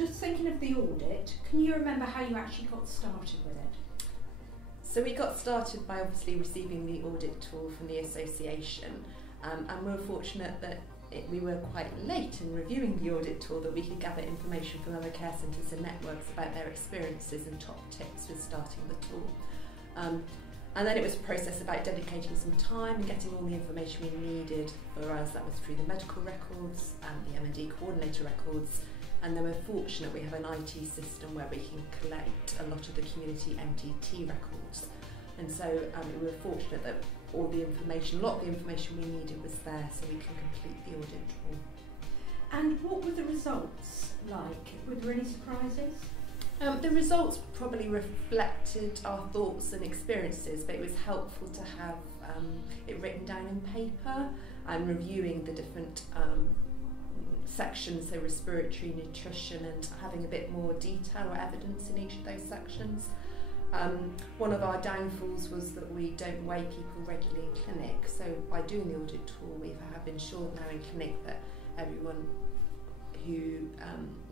just thinking of the audit, can you remember how you actually got started with it? So we got started by obviously receiving the audit tool from the association, and we were fortunate that we were quite late in reviewing the audit tool, that we could gather information from other care centres and networks about their experiences and top tips with starting the tool. And then it was a process about dedicating some time and getting all the information we needed. For us, that was through the medical records and the MND coordinator records. And then we're fortunate we have an IT system where we can collect a lot of the community MDT records. And so we were fortunate that a lot of the information we needed was there, so we can complete the audit tool. And what were the results like? Were there any surprises? The results probably reflected our thoughts and experiences, but it was helpful to have it written down in paper and reviewing the different sections, so respiratory, nutrition, and having a bit more detail or evidence in each of those sections. One of our downfalls was that we don't weigh people regularly in clinic, so by doing the audit tool we have ensured now in clinic that everyone who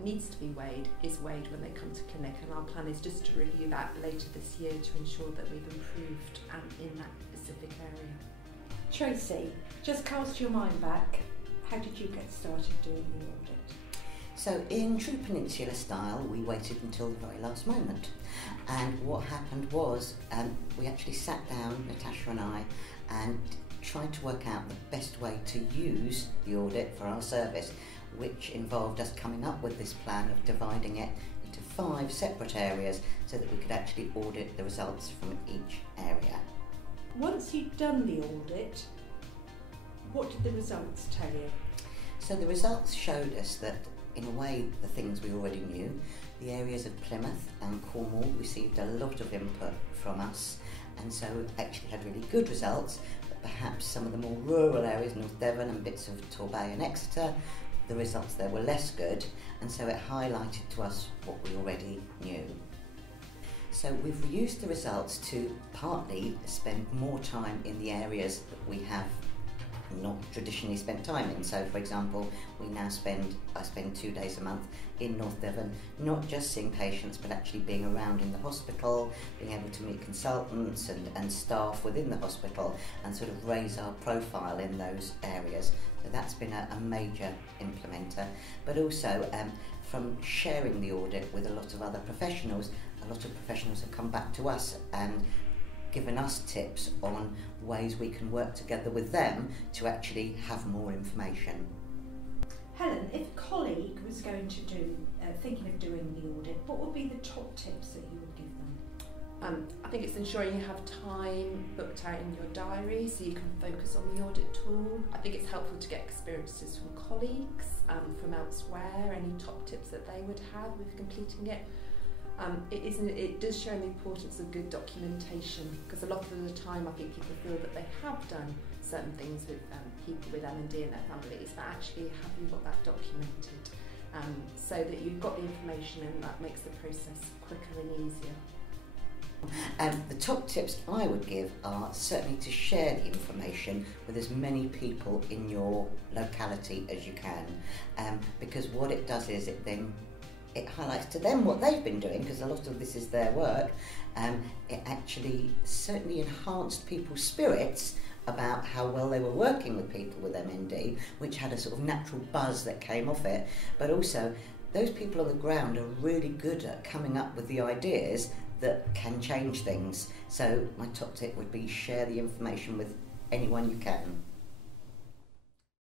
needs to be weighed is weighed when they come to clinic, and our plan is just to review that later this year to ensure that we've improved in that specific area. Tracy, just cast your mind back. How did you get started doing the audit? So in true Peninsula style, we waited until the very last moment. And what happened was we actually sat down, Natasha and I, and tried to work out the best way to use the audit for our service, which involved us coming up with this plan of dividing it into 5 separate areas so that we could actually audit the results from each area. Once you'd done the audit, what did the results tell you? So the results showed us that, in a way, the things we already knew. The areas of Plymouth and Cornwall received a lot of input from us, and so actually had really good results, but perhaps some of the more rural areas, North Devon and bits of Torbay and Exeter, the results there were less good, and so it highlighted to us what we already knew. So we've used the results to partly spend more time in the areas that we have not traditionally spent time in. So for example, I spend 2 days a month in North Devon, not just seeing patients but actually being around in the hospital, being able to meet consultants and staff within the hospital and sort of raise our profile in those areas. So that's been a major implementer, but also from sharing the audit with a lot of other professionals, a lot of professionals have come back to us and given us tips on ways we can work together with them to actually have more information. Helen, if a colleague was going to thinking of doing the audit, what would be the top tips that you would give them? I think it's ensuring you have time booked out in your diary so you can focus on the audit tool. I think it's helpful to get experiences from colleagues from elsewhere, any top tips that they would have with completing it. It does show the importance of good documentation, because a lot of the time I think people feel that they have done certain things with people with MND and their families, but actually have you got that documented so that you've got the information, and that makes the process quicker and easier. The top tips I would give are certainly to share the information with as many people in your locality as you can, because what it does is it highlights to them what they've been doing, because a lot of this is their work. It actually certainly enhanced people's spirits about how well they were working with people with MND, which had a sort of natural buzz that came off it. But also, those people on the ground are really good at coming up with the ideas that can change things. So my top tip would be share the information with anyone you can.